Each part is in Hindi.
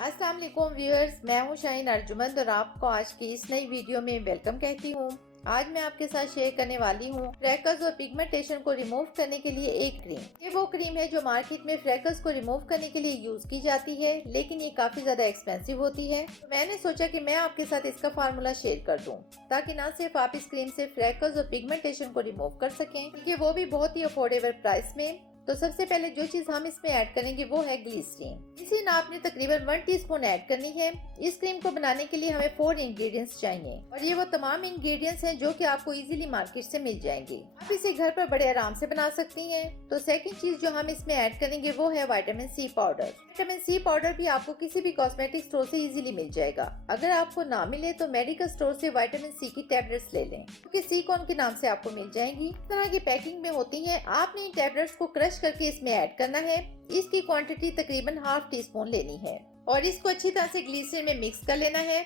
अस्सलाम वालेकुम व्यूअर्स, मैं हूं शाहीन अर्जुमंद और आपको आज की इस नई वीडियो में वेलकम कहती हूं। आज मैं आपके साथ शेयर करने वाली हूं फ्रैकल्स और पिगमेंटेशन को रिमूव करने के लिए एक क्रीम। ये वो क्रीम है जो मार्केट में फ्रैकल्स को रिमूव करने के लिए यूज की जाती है, लेकिन ये काफी ज्यादा एक्सपेंसिव होती है। तो मैंने सोचा कि मैं आपके साथ इसका फार्मूला शेयर कर दूं, ताकि ना सिर्फ आप इस क्रीम से फ्रैकल्स और पिगमेंटेशन को रिमूव कर सकें, बल्कि वो भी बहुत ही अफोर्डेबल प्राइस में। तो सबसे पहले जो चीज हम इसमें ऐड करेंगे वो है ग्लिसरीन। ग्लिसरीन आपने तकरीबन 1 टीस्पून ऐड करनी है। इस क्रीम को बनाने के लिए हमें 4 इंग्रेडिएंट्स चाहिए और ये वो तमाम इंग्रेडिएंट्स हैं जो कि आपको इजीली मार्केट से मिल जाएंगे। आप इसे घर पर बड़े आराम से बना सकती हैं। तो सेकंड चीज जो हम इसमें ऐड करेंगे वो है vitamin C powder. Vitamin C powder भी आपको किसी भी कॉस्मेटिक स्टोर से इजीली मिल जाएगा। अगर आपको ना मिले तो मेडिकल स्टोर से विटामिन सी की टैबलेट्स ले लें, क्योंकि सीकॉन के नाम से आपको मिल जाएंगी। इस तरह की पैकिंग में होती है। आपने इन टैबलेट्स को क्रश करके इसमें ऐड करना है। इसकी क्वांटिटी तकरीबन हाफ टी स्पून लेनी है और इसको अच्छी तरह से ग्लिसरीन में मिक्स कर लेना है।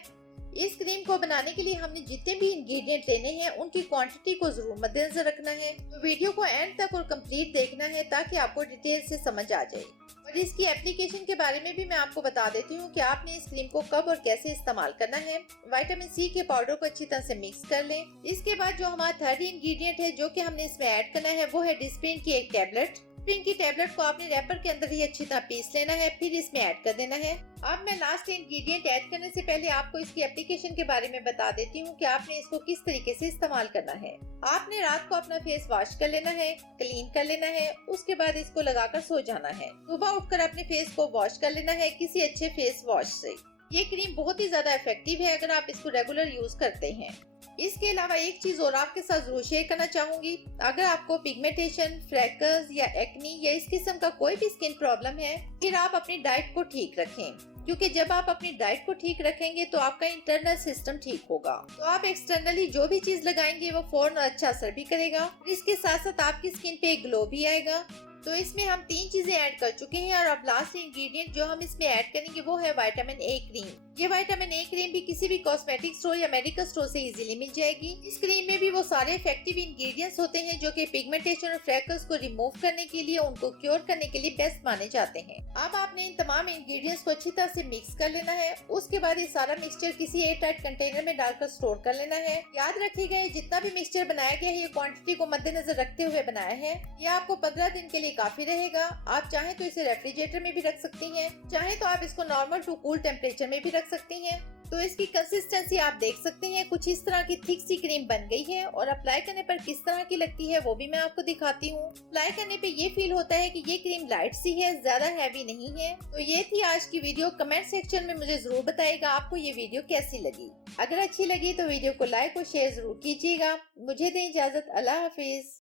इस क्रीम को बनाने के लिए हमने जितने भी इंग्रेडिएंट लेने हैं उनकी क्वांटिटी को जरूर मद्देनजर रखना है। तो वीडियो को एंड तक और कंप्लीट देखना है ताकि आपको डिटेल से समझ आ जाए। और इसकी एप्लीकेशन के बारे में भी मैं आपको बता देती हूँ कि आपने इस क्रीम को कब और कैसे इस्तेमाल करना है। विटामिन सी के पाउडर को अच्छी तरह से मिक्स कर लें। इसके बाद जो हमारा थर्ड इंग्रेडिएंट है जो कि हमने इसमें ऐड करना है वो है डिस्प्रिन की एक टैबलेट। डिस्प्रिन की टैबलेट को आपने रैपर के अंदर ही अच्छी तरह पीस लेना है, फिर इसमें ऐड कर देना है। अब मैं लास्ट इंग्रेडिएंट ऐड करने से पहले आपको इसकी एप्लीकेशन के बारे में बता देती हूँ कि आपने इसको किस तरीके से इस्तेमाल करना है। आपने रात को अपना फेस वॉश कर लेना है, क्लीन कर लेना है, उसके बाद इसको लगाकर सो जाना है। सुबह उठकर अपने फेस को वॉश कर लेना है किसी अच्छे फेस वॉश से। ये क्रीम बहुत ही ज्यादा इफेक्टिव है अगर आप इसको रेगुलर यूज करते हैं। इसके अलावा एक चीज और आपके साथ जरूर शेयर करना चाहूंगी। अगर आपको पिगमेंटेशन, फ्रैकल्स या एक्नी या इस किस्म का कोई भी स्किन प्रॉब्लम है, फिर आप अपनी डाइट को ठीक रखें, क्योंकि जब आप अपनी डाइट को ठीक रखेंगे तो आपका इंटरनल सिस्टम ठीक होगा। तो आप एक्सटर्नली जो भी चीज लगाएंगे वो फौरन अच्छा असर भी करेगा। इसके साथ साथ आपकी स्किन पे एक ग्लो भी आएगा। तो इसमें हम 3 चीजें ऐड कर चुके हैं और अब लास्ट इंग्रेडिएंट जो हम इसमें ऐड करेंगे वो है विटामिन ए क्रीम। ये विटामिन ए क्रीम भी किसी भी कॉस्मेटिक स्टोर या मेडिकल स्टोर से इजीली मिल जाएगी। इस क्रीम में भी वो सारे इफेक्टिव इंग्रेडिएंट्स होते हैं जो कि पिगमेंटेशन और फ्रैकल्स को रिमूव करने के लिए, उनको क्योर करने के लिए बेस्ट माने जाते हैं। अब आपने इन तमाम इंग्रेडिएंट्स को अच्छी तरह से मिक्स कर लेना है। उसके बाद ये सारा मिक्सचर किसी एयर टाइट कंटेनर में डालकर स्टोर कर लेना है। याद रखिएगा जितना भी मिक्सचर बनाया गया है ये क्वांटिटी को मद्देनजर रखते हुए बनाया है। ये आपको 15 दिन के लिए काफी रहेगा। आप चाहें तो इसे रेफ्रिजरेटर में भी रख सकती हैं, चाहे तो आप इसको नॉर्मल टू कूल टेम्परेचर में भी रख सकती हैं। तो इसकी कंसिस्टेंसी आप देख सकते हैं, कुछ इस तरह की थिक सी क्रीम बन गई है और अप्लाई करने पर किस तरह की लगती है वो भी मैं आपको दिखाती हूँ। अप्लाई करने पे ये फील होता है कि ये क्रीम लाइट सी है, ज्यादा हैवी नहीं है। तो ये थी आज की वीडियो। कमेंट सेक्शन में मुझे जरूर बताइएगा आपको ये वीडियो कैसी लगी। अगर अच्छी लगी तो वीडियो को लाइक और शेयर जरूर कीजिएगा। मुझे दें इजाजत। अल्लाह हाफिज।